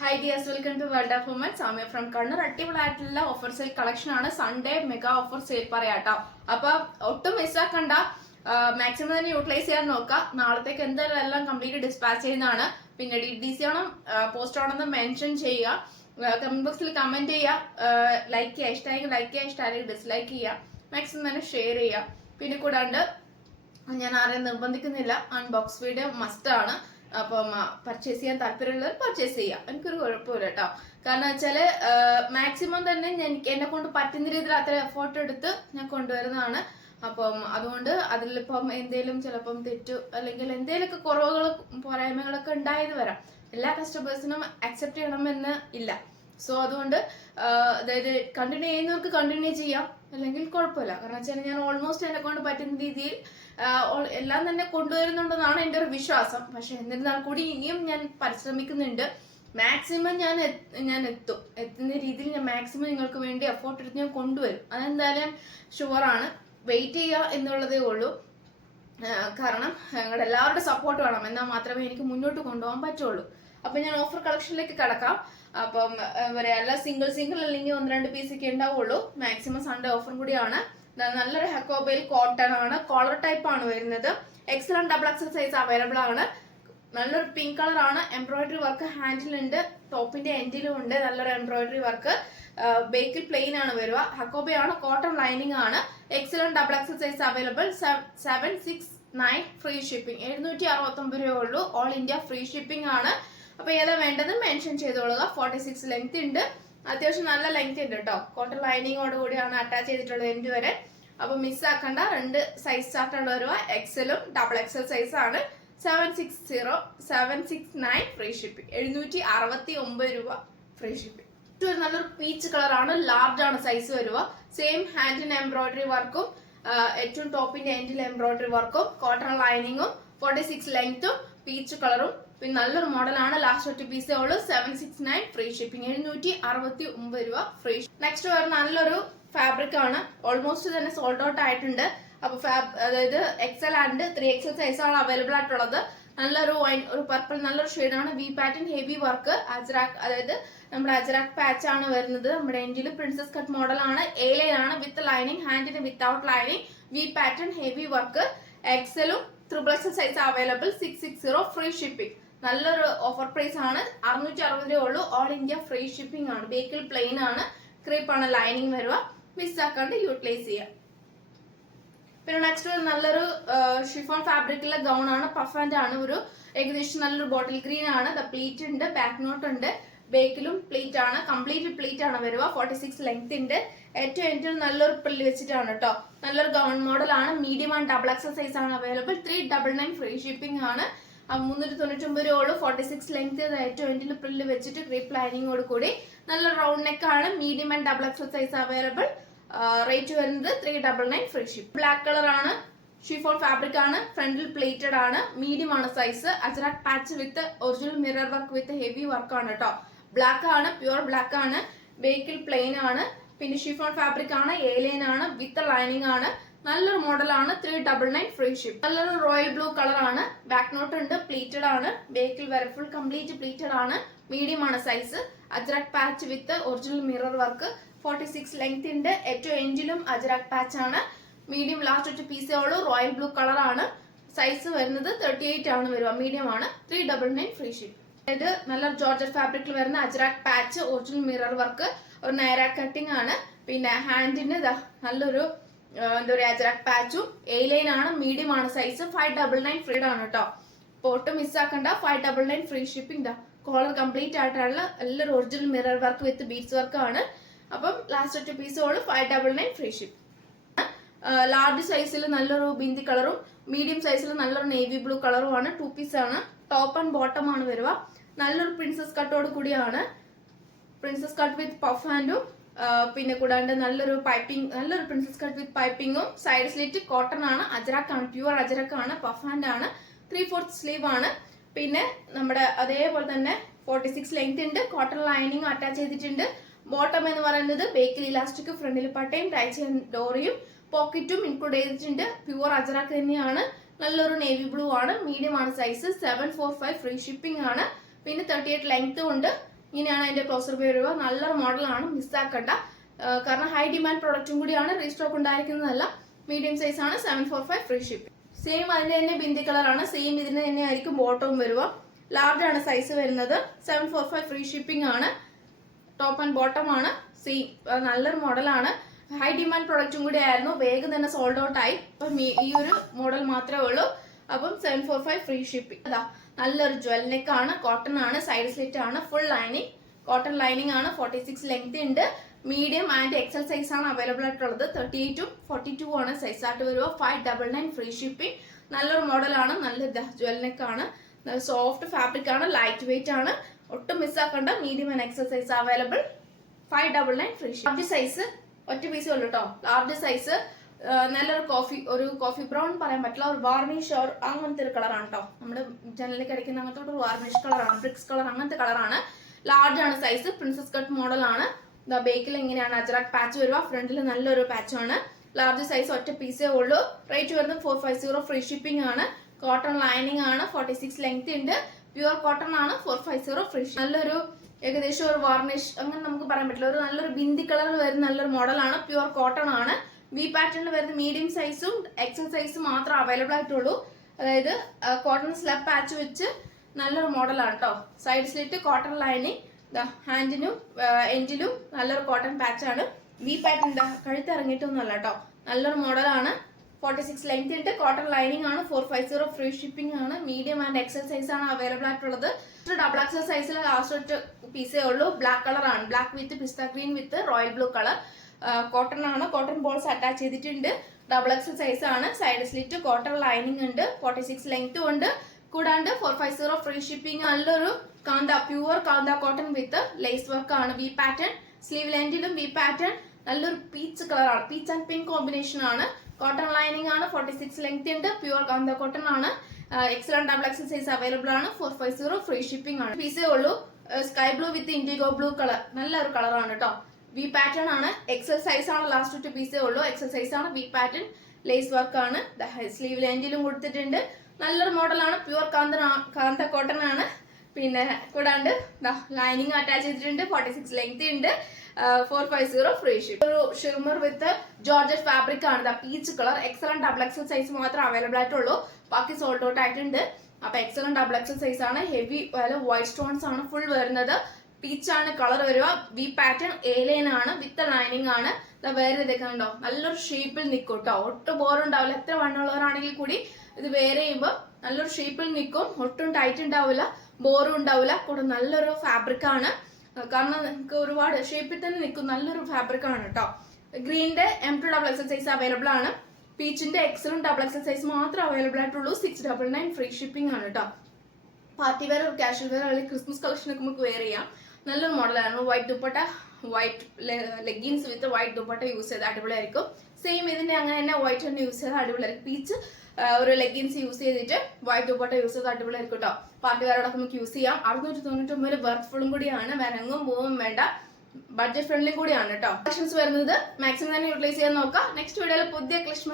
Hi dears, welcome to World of Women. Samya from Kannur. അടിപൊളിയായിട്ടുള്ള offer sale collection ആണ്. Sunday mega offer sale പറയാട്ടോ. അപ്പൊ ഒട്ടും മിസ്സാക്കണ്ട, maximum തന്നെ യൂട്ടിലൈസ് ചെയ്യാൻ നോക്കുക. നാളത്തേക്ക് എന്തായാലും എല്ലാം കംപ്ലീറ്റ് ഡിസ്പാച്ച് ചെയ്യുന്നതാണ്. പിന്നെ DDC ആണോ പോസ്റ്റ് ആണെന്ന് മെൻഷൻ ചെയ്യുക. കമന്റ് ബോക്സിൽ കമന്റ് ചെയ്യുക, ലൈക്ക് ചെയ്യുക, ഇഷ്ടമായെങ്കിൽ ലൈക്ക് ചെയ്യുക, ഇഷ്ടമായെങ്കിൽ ഡിസ്ലൈക്ക് ചെയ്യുക, മാക്സിമം തന്നെ ഷെയർ ചെയ്യുക. പിന്നെ കൂടാണ്ട് ഞാൻ ആരെയും നിർബന്ധിക്കുന്നില്ല, അൺബോക്സ് വീഡിയോ മസ്റ്റ് ആണ്. അപ്പം പർച്ചേസ് ചെയ്യാൻ താല്പര്യമുള്ളവർ പർച്ചേസ് ചെയ്യാം, എനിക്കൊരു കുഴപ്പമില്ല കേട്ടോ. കാരണം വെച്ചാല് മാക്സിമം തന്നെ എന്നെ കൊണ്ട് പറ്റുന്ന രീതിയിൽ അത്ര എഫോർട്ട് എടുത്ത് ഞാൻ കൊണ്ടുവരുന്നതാണ്. അപ്പം അതുകൊണ്ട് അതിലിപ്പം എന്തേലും ചിലപ്പം തെറ്റു അല്ലെങ്കിൽ എന്തേലൊക്കെ കുറവുകൾ പോരായ്മകളൊക്കെ ഉണ്ടായത് വരാം. എല്ലാ കസ്റ്റമേഴ്സിനും അക്സെപ്റ്റ് ചെയ്യണമെന്ന് ഇല്ല. സോ അതുകൊണ്ട് അതായത് കണ്ടിന്യൂ ചെയ്യുന്നവർക്ക് കണ്ടിന്യൂ ചെയ്യാം, അല്ലെങ്കിൽ കുഴപ്പമില്ല. കാരണം വെച്ചാൽ ഞാൻ ഓൾമോസ്റ്റ് എന്നെ കൊണ്ട് പറ്റുന്ന രീതിയിൽ എല്ലാം തന്നെ കൊണ്ടുവരുന്നുണ്ടെന്നാണ് എൻ്റെ ഒരു വിശ്വാസം. പക്ഷെ എന്നിരുന്നാൽ കൂടി ഇനിയും ഞാൻ പരിശ്രമിക്കുന്നുണ്ട്. മാക്സിമം ഞാൻ എത്തുന്ന രീതിയിൽ ഞാൻ മാക്സിമം നിങ്ങൾക്ക് വേണ്ടി എഫോർട്ട് എടുത്ത് ഞാൻ കൊണ്ടുവരും. അതെന്തായാലും ഷുവറാണ്. വെയിറ്റ് ചെയ്യുക എന്നുള്ളതേ ഉള്ളൂ. കാരണം നിങ്ങളുടെ എല്ലാവരുടെ സപ്പോർട്ട് വേണം, എന്നാൽ മാത്രമേ എനിക്ക് മുന്നോട്ട് കൊണ്ടുപോകാൻ പറ്റുള്ളൂ. അപ്പൊ ഞാൻ ഓഫർ കളക്ഷനിലേക്ക് കിടക്കാം. അപ്പം എല്ലാം സിംഗിൾ അല്ലെങ്കിൽ 1-2 പീസൊക്കെ ഉണ്ടാവുള്ളൂ. മാക്സിമം സൺഡേ ഓഫറും കൂടിയാണ്. നല്ലൊരു ഹെക്കോബയിൽ കോട്ടൺ ആണ്, കോളർ ടൈപ്പ് ആണ് വരുന്നത്. XL and XXL size available ആണ്. നല്ലൊരു പിങ്ക് കളർ ആണ്. എംബ്രോയിഡറി വർക്ക് ഹാൻഡിലുണ്ട്, ടോപ്പിന്റെ എൻഡിലും ഉണ്ട് നല്ലൊരു എംബ്രോയിഡറി വർക്ക്. ബേക്കിൽ പ്ലെയിൻ ആണ് വരിക. ഹക്കോബയാണ്, കോട്ടൺ ലൈനിങ് ആണ്. XL and XXL size available. 769 free shipping. 769 രൂപയേ ഉള്ളൂ. ഓൾ ഇന്ത്യ ഫ്രീ ഷിപ്പിംഗ് ആണ്. അപ്പൊ ഏതാ വേണ്ടത് മെൻഷൻ ചെയ്തോളുക. 46 ലെങ്ത് ഉണ്ട്, അത്യാവശ്യം നല്ല ലെങ്ത് ഉണ്ട് കേട്ടോ. കോട്ടൺ ലൈനിങ്ങോട് കൂടിയാണ് അറ്റാച്ച് ചെയ്തിട്ടുള്ളത് എൻഡ് വരെ. അപ്പൊ മിസ്സാക്കണ്ട. 2 സൈസ് ചാർട്ടാണ് വരുക. XL-ഉം XXL സൈസ് ആണ്. 769 ഫ്രീ ഷിപ്പിംഗ്. 769 രൂപ ഫ്രീ ഷിപ്പിംഗ്. നല്ലൊരു പീച്ച് കളർ ആണ്, ലാർജ് ആണ് സൈസ് വരുക. സെയിം ഹാൻഡിന് എംബ്രോയിഡറി വർക്കും ഏറ്റവും ടോപ്പിന്റെ എൻഡിൽ എംബ്രോയിഡറി വർക്കും കോട്ടൺ ലൈനിങ്ങും 46 ലെങ്ത്തും പീച്ച് കളറും. പിന്നെ നല്ലൊരു മോഡലാണ്. ലാസ്റ്റ് 1 പീസേ ഉള്ളൂ. 769 ഫ്രീ ഷിപ്പിംഗ്. 769 രൂപ ഫ്രീ. നെക്സ്റ്റ് വരുന്ന നല്ലൊരു ഫാബ്രിക് ആണ്. ഓൾമോസ്റ്റ് തന്നെ സോൾഡ് ഔട്ട് ആയിട്ടുണ്ട്. അപ്പൊ അതായത് XL and 3XL സൈസ് ആണ് അവൈലബിൾ ആയിട്ടുള്ളത്. നല്ലൊരു ഒരു പർപ്പിൾ നല്ലൊരു ഷെയ്ഡാണ്. V pattern heavy work ajrak, അതായത് നമ്മുടെ അജ്രാക്ക് പാച്ച് ആണ് വരുന്നത്. നമ്മുടെ എൻഡിൽ പ്രിൻസസ് കട്ട് മോഡൽ ആണ്. A ലൈൻ ആണ് വിത്ത് ലൈനിങ്, ഹാൻഡിന് without lining. V pattern heavy work. XL-ഉം XXL size available. 660 free shipping. നല്ലൊരു ഓഫർ പ്രൈസ് ആണ്. 660 രൂപ ഉള്ളൂ. ഓൾ ഇന്ത്യ ഫ്രീ ഷിപ്പിംഗ് ആണ്. ബേക്കിൽ പ്ലെയിൻ ആണ്, ക്രീപ്പ് ആണ് ലൈനിങ് വരിക. മിസ്സാക്കാണ്ട് യൂട്ടിലൈസ് ചെയ്യാം. പിന്നെ നെക്സ്റ്റ് നല്ലൊരു ഷിഫോൺ ഫാബ്രിക്കിലെ ഗൗൺ ആണ്. പഫ് ആൻഡ് ആണ്. ഒരു ഏകദേശം നല്ലൊരു ബോട്ടിൽ ഗ്രീൻ ആണ്. പ്ലീറ്റ് ഉണ്ട്, ബാക്ക് നോട്ട് ഉണ്ട്. ബേക്കിലും പ്ലീറ്റ് ആണ്, കംപ്ലീറ്റ് പ്ലീറ്റ് ആണ് വരിക. 46 ലെങ്ത് ഉണ്ട്. ഏറ്റവും എൻഡിൽ നല്ലൊരു പ്രില്ല് വെച്ചിട്ടാണ് കേട്ടോ. നല്ലൊരു ഗൗൺ മോഡൽ ആണ്. മീഡിയം ആൻഡ് XXL സൈസ് ആണ് അവൈലബിൾ. 399 ഫ്രീ ഷിപ്പിംഗ് ആണ്. 399 രൂപ ഉള്ളൂ. 46 ലെങ്ത്, ഏറ്റവും എൻഡിൽ പ്രില്ല് വെച്ചിട്ട് ക്രീപ്പ് ലൈനിങ്ങോട് കൂടി. നല്ല റൗണ്ട് നെക്ക് ആണ്. Medium and XXL size available. Rate വരുന്നത് 399 ഫ്രീ ഷിപ്പ്. ബ്ലാക്ക് കളർ ആണ്. ഷിഫോൺ ഫാബ്രിക് ആണ്. ഫ്രണ്ടിൽ പ്ലേറ്റഡ് ആണ്. മീഡിയം ആണ് സൈസ്. അജ്രാക്ക് പാച്ച് വിത്ത് ഒറിജിനൽ മിറർ വർക്ക് വിത്ത് ഹെവി വർക്ക് ആണ് കേട്ടോ. ബ്ലാക്ക് ആണ്, പ്യുവർ ബ്ലാക്ക് ആണ്. ബേക്കിൽ പ്ലെയിൻ ആണ്. പിന്നെ ഷിഫോൺ ഫാബ്രിക് ആണ്. A ലൈൻ ആണ് വിത്ത് ലൈനിങ് ആണ്. നല്ലൊരു മോഡൽ ആണ്. 399 ഫ്രീ ഷിപ്പ്. നല്ലൊരു റോയൽ ബ്ലൂ കളർ ആണ്. ബാക്ക് നോട്ട് ഉണ്ട്, പ്ലീറ്റഡ് ആണ്. ബേക്കിൽ വരെ ഫുൾ കംപ്ലീറ്റ് പ്ലീറ്റഡ് ആണ്. മീഡിയം ആണ് സൈസ്. അജ്രാക്ക് പാച്ച് വിത്ത് ഒറിജിനൽ മിറർ വർക്ക്. 46 ലെങ്ത് ഉണ്ട്. ഏറ്റവും എൻഡിലും അജ്രാക്ക് പാച്ച് ആണ്. മീഡിയം ലാസ്റ്റ് 1 പീസേ ഉള്ളൂ. റോയൽ ബ്ലൂ കളർ ആണ്. സൈസ് വരുന്നത് 38 ആണ് വരിക. മീഡിയം ആണ്. 399 ഫ്രീ ഷിപ്പ്. അതായത് നല്ലൊരു ജോർജറ്റ് ഫാബ്രിക്കിൽ വരുന്ന ajrak patch, original mirror work, ഒരു നൈറ കട്ടിംഗ് ആണ്. പിന്നെ ഹാൻഡിന് നല്ലൊരു എന്താ പറയുക അജ്രാക്ക് പാച്ചും. A ലൈൻ ആണ്. മീഡിയം ആണ് സൈസ്. 599 ഫ്രീ ആണ് കേട്ടോ. പോട്ട് മിസ്സാക്കണ്ട. 599 ഫ്രീ ഷിപ്പിംഗ്. കോളർ കംപ്ലീറ്റ് ആയിട്ടുള്ള നല്ലൊരു original mirror work with beads work ആണ്. അപ്പം ലാസ്റ്റ് 1 പീസോളൂ. 599 ഫ്രീ ഷിപ്പ്. ലാർജ് സൈസിൽ നല്ലൊരു ബിന്ദി കളറും മീഡിയം സൈസിൽ നല്ലൊരു നേവി ബ്ലൂ കളറും ആണ്. 2 പീസ് ആണ്. ടോപ്പ് ആൻഡ് ബോട്ടം ആണ് വരിക. നല്ലൊരു പ്രിൻസസ് കട്ടോട് കൂടിയാണ്. പ്രിൻസസ് കട്ട് വിത്ത് പഫ് ഹാൻഡും പിന്നെ കൂടാണ്ട് നല്ലൊരു പൈപ്പിംഗ്, നല്ലൊരു പ്രിൻസസ് കട്ട് വിത്ത് പൈപ്പിംഗും. സൈഡ് സ്ലിറ്റ് കോട്ടൺ ആണ്. അജ്രാക്ക് ആണ്, പ്യുവർ അജ്രാക്ക് ആണ്. പഫ് ഹാൻഡ് ആണ്. 3/4 സ്ലീവ് ആണ്. പിന്നെ നമ്മുടെ അതേപോലെ തന്നെ 46 ലെങ്ത് ഉണ്ട്. കോട്ടൺ ലൈനിങ് അറ്റാച്ച് ചെയ്തിട്ടുണ്ട്. ബോട്ടം എന്ന് പറയുന്നത് ബേക്കിൽ ഇലാസ്റ്റിക്, ഫ്രണ്ടിൽ പട്ടയും ടൈ ചെയ്യാൻ ഡോറിയും പോക്കറ്റും ഇൻക്ലൂഡ് ചെയ്തിട്ടുണ്ട്. പ്യുവർ അജ്രാക്ക് തന്നെയാണ്. നല്ലൊരു നേവി ബ്ലൂ ആണ്. മീഡിയം ആണ് സൈസ്. 745 ഫ്രീ ഷിപ്പിംഗ് ആണ്. പിന്നെ 38 ലെങ്ത്തും ഉണ്ട്. ഇങ്ങനെയാണ് അതിന്റെ ക്ലോസർ വ്യൂ വരിക. നല്ലൊരു മോഡലാണ്, മിസ്സാക്കണ്ട. കാരണം ഹൈ ഡിമാൻഡ് പ്രൊഡക്റ്റും കൂടിയാണ്, റീസ്റ്റോക്ക് ഉണ്ടായിരിക്കുന്നതല്ല. മീഡിയം സൈസ് ആണ്, 745 ഫ്രീ ഷിപ്പിംഗ്. സെയിം അതിന്റെ തന്നെ ബിന്ദി കളറാണ്, സെയിം ഇതിന് തന്നെ ആയിരിക്കും ബോട്ടവും വരിക. ലാർജ് ആണ് സൈസ് വരുന്നത്, 745 ഫ്രീ ഷിപ്പിംഗ് ആണ്. ടോപ്പ് ആൻഡ് ബോട്ടം ആണ് സെയിം. നല്ലൊരു മോഡലാണ്, ഹൈ ഡിമാൻഡ് പ്രൊഡക്റ്റും കൂടി ആയിരുന്നു, വേഗം തന്നെ സോൾഡ് ഔട്ട് ആയി. അപ്പം ഈ ഒരു മോഡൽ മാത്രമേ ഉള്ളൂ. അപ്പം 745 ഫ്രീ ഷിപ്പിംഗ്. അതാ നല്ലൊരു ജ്വൽ നെക്ക് ആണ്, കോട്ടൺ ആണ്, സൈഡ് സ്ലിറ്റ് ആണ്, ഫുൾ ലൈനിങ്, കോട്ടൺ ലൈനിങ് ആണ്. 46 ലെങ്ത് ഉണ്ട്. മീഡിയം ആൻഡ് എക്സൽ സൈസ് ആണ് അവൈലബിൾ ആയിട്ടുള്ളത്. 38 42 ആണ് സൈസ് ആയിട്ട് വരിക. 599 ഫ്രീ ഷിപ്പിംഗ്. നല്ലൊരു മോഡലാണ്, നല്ല ജ്വൽ നെക്ക് ആണ്, നല്ല സോഫ്റ്റ് ഫാബ്രിക് ആണ്, ലൈറ്റ് വെയിറ്റ് ആണ്, ഒട്ടും മിസ്സാക്കണ്ട. Medium and XL size available. 599 free shipping. Large size ഒറ്റ പീസേ ഉള്ളൂ കേട്ടോ. ലാർജ് സൈസ് നല്ലൊരു കോഫി ബ്രൗൺ പറയാൻ പറ്റില്ല, ഒരു വാർണിഷ് ഓർ അങ്ങനത്തെ ഒരു കളറാണ് കേട്ടോ. നമ്മുടെ ജനലിലേക്ക് അടിക്കുന്ന അങ്ങനത്തെ ഒരു വാർണിഷ് കളറാണ്, ബ്രിക്സ് കളർ അങ്ങനത്തെ കളറാണ്. ലാർജ് ആണ് സൈസ്, പ്രിൻസസ് കട്ട് മോഡലാണ്. ബേക്കിൽ ഇങ്ങനെയാണ് അജറാക് പാച്ച് വരിക, ഫ്രണ്ടിൽ നല്ലൊരു പാച്ചാണ്. ലാർജ് സൈസ് ഒറ്റ പീസേ ഉള്ളൂ. റേറ്റ് വരുന്നത് 450 ഫ്രീ ഷിപ്പിംഗ് ആണ്. കോട്ടൺ ലൈനിങ് ആണ്, 46 ലെങ്ത് ഉണ്ട്, പ്യുവർ കോട്ടൺ ആണ്. 450 ഫ്രീ. നല്ലൊരു ഏകദേശം ഒരു വാർണിഷ് അങ്ങനെ നമുക്ക് പറയാൻ പറ്റില്ല, ഒരു നല്ലൊരു ബിന്ദി കളർ വരുന്ന നല്ലൊരു മോഡലാണ്, പ്യുവർ കോട്ടൺ ആണ്. വി പാറ്റേണിൽ വരുന്ന മീഡിയം സൈസും എക്സൽ സൈസും മാത്രം അവൈലബിൾ ആയിട്ടുള്ളൂ. അതായത് കോട്ടൺ സ്ലബ് പാച്ച് വെച്ച് നല്ലൊരു മോഡലാണ് കേട്ടോ. സൈഡ് സ്ലിറ്റ്, കോട്ടൺ ലൈനിങ്, ഹാൻഡിനും എൻഡിലും നല്ലൊരു കോട്ടൺ പാച്ചാണ്. വി പാറ്റേൺ കഴുത്ത് ഇറങ്ങിയിട്ടൊന്നുമല്ല കേട്ടോ, നല്ലൊരു മോഡലാണ്. 46 ലെങ്ത് ഉണ്ട്, കോട്ടൺ ലൈനിങ് ആണ്. 450 ഫ്രീ ഷിപ്പിംഗ് ആണ്. മീഡിയം ആൻഡ് എക്സൽ സൈസ് ആണ് അവൈലബിൾ ആയിട്ടുള്ളത്. ഡബിൾ എക്സൽ സൈസിൽ ലാസ്റ്റ് പീസേ ഉള്ളൂ. ബ്ലാക്ക് കളർ ആണ്, ബ്ലാക്ക് വിത്ത് പിസ്ത green with royal blue colour. Cotton ആണ്, കോട്ടൺ ബോൾസ് അറ്റാച്ച് ചെയ്തിട്ടുണ്ട്. ഡബിൾ എക്സൽ സൈസ് ആണ്. സൈഡ് സ്ലിറ്റ്, കോട്ടൺ ലൈനിങ് ഉണ്ട്, 46 ലെങ്ത്തും ഉണ്ട്. കൂടാണ്ട് 450 ഫ്രീ ഷിപ്പിംഗ്. നല്ലൊരു pure kantha cotton with lace work ആണ്. വി പാറ്റേൺ, സ്ലീവ് ലെൻഡിലും വി പാറ്റേൺ. നല്ലൊരു പീച്ച് കളറാണ്, പീച്ച് ആൻഡ് പിങ്ക് കോമ്പിനേഷൻ ആണ്. കോട്ടൺ ലൈനിങ് ആണ്, 46 ലെങ്ത് ഉണ്ട്, പ്യുവർ കാന്ത കോട്ടൺ ആണ്. Excellent double XL size available ആണ്. 450 ഫ്രീ ഷിപ്പിംഗ് ആണ്. പീസേ ഉള്ളൂ. സ്കൈ ബ്ലൂ വിത്ത് ഇൻഡിഗോ ബ്ലൂ കളർ, നല്ലൊരു കളറാണ് കേട്ടോ. വി പാറ്റേൺ ആണ്, എക്സൽ സൈസ് ആണ്. ലാസ്റ്റ് 2 പീസേ ഉള്ളൂ, എക്സൽ സൈസ് ആണ്. വി പാറ്റേൺ, ലേസ് വർക്ക് ആണ്. സ്ലീവ് ലെൻഡിലും കൊടുത്തിട്ടുണ്ട്. നല്ലൊരു മോഡലാണ്, പ്യുവർ കാന്ത കോട്ടൺ ആണ്. പിന്നെ കൂടാണ്ട് ലൈനിങ് അറ്റാച്ച് ചെയ്തിട്ടുണ്ട്. 46 ലെങ്ത് ഉണ്ട്. 450 ഫ്രീ ഷിപ്പ്. ഒരു ഷിർമർ വിത്ത് ജോർജറ്റ് ഫാബ്രിക് ആണ്. Peach colour, excellent double XL size മാത്രം അവൈലബിൾ ആയിട്ടുള്ളൂ. ബാക്കി സോൾഡ് ഔട്ട് ആയിട്ടുണ്ട്. അപ്പൊ എക്സലന്റ് ഡബിൾ എക്സൽ സൈസ് ആണ്. ഹെവി വൈറ്റ് സ്റ്റോൺസ് ആണ് ഫുൾ വരുന്നത്. പീച്ച് ആണ് കളർ വരിക. വി പാറ്റേൺ, എ ലൈൻ ആണ്, വിത്ത് ലൈനിങ് ആണ്. വേറെ ഇതൊക്കെ ഉണ്ടോ, നല്ലൊരു ഷേപ്പിൽ നിൽക്കും കേട്ടോ. ഒട്ടും ബോറുണ്ടാവില്ല. എത്ര വണ്ണുള്ളവരാണെങ്കിൽ കൂടി ഇത് വേറെ ചെയ്യുമ്പോൾ നല്ലൊരു ഷേപ്പിൽ നിൽക്കും. ഒട്ടും ടൈറ്റ് ഉണ്ടാവില്ല, ബോറും ഉണ്ടാവില്ല. കൂടെ നല്ലൊരു ഫാബ്രിക് ആണ്, കാരണം നിങ്ങൾക്ക് ഒരുപാട് ഷേപ്പിൽ തന്നെ നിൽക്കും. നല്ലൊരു ഫാബ്രിക് ആണ് കേട്ടോ. ഗ്രീനിന്റെ M2 double XL size available ആണ്. പീച്ചിന്റെ എക്സലും ഡബിൾ എക്സൽ സൈസ് മാത്രം അവൈലബിൾ ആയിട്ടുള്ളൂ. 699 ഫ്രീ ഷിപ്പിംഗ് ആണ് കേട്ടോ. പാർട്ടി വെയർ, കാഷ്വൽ വെയർ അല്ലെങ്കിൽ ക്രിസ്മസ് കളക്ഷൻ ഒക്കെ നമുക്ക് വെയർ ചെയ്യാം. നല്ലൊരു മോഡലാണ്. വൈറ്റ് ദുപ്പട്ട, വൈറ്റ് ലെഗിൻസ് വിത്ത് വൈറ്റ് ദുപ്പട്ട യൂസ് ചെയ്ത് അടിപൊളിയായിരിക്കും. സെയിം ഇതിന്റെ അങ്ങനെ തന്നെ വൈറ്റ് തന്നെ യൂസ് ചെയ്ത് അടിപൊളിയായിരിക്കും. പീച്ച് ഒരു ലെഗിൻസ് യൂസ് ചെയ്തിട്ട് വൈറ്റ് ദുപ്പട്ട യൂസ് ചെയ്ത് അടിപൊളിയായിരിക്കും കേട്ടോ. പാർട്ടി വെയറോടൊക്കെ നമുക്ക് യൂസ് ചെയ്യാം. 699 വർക്ക്ഫുള്ളും കൂടിയാണ്, വേറെങ്ങും പോവും വേണ്ട, ബഡ്ജറ്റ് ഫ്രണ്ട്ലിയും കൂടിയാണ് കേട്ടോ. കളക്ഷൻസ് വരുന്നത് മാക്സിമം തന്നെ യൂട്ടിലൈസ് ചെയ്യാൻ നോക്കാം. നെക്സ്റ്റ് വീഡിയോയിൽ പുതിയ കളക്ഷൻ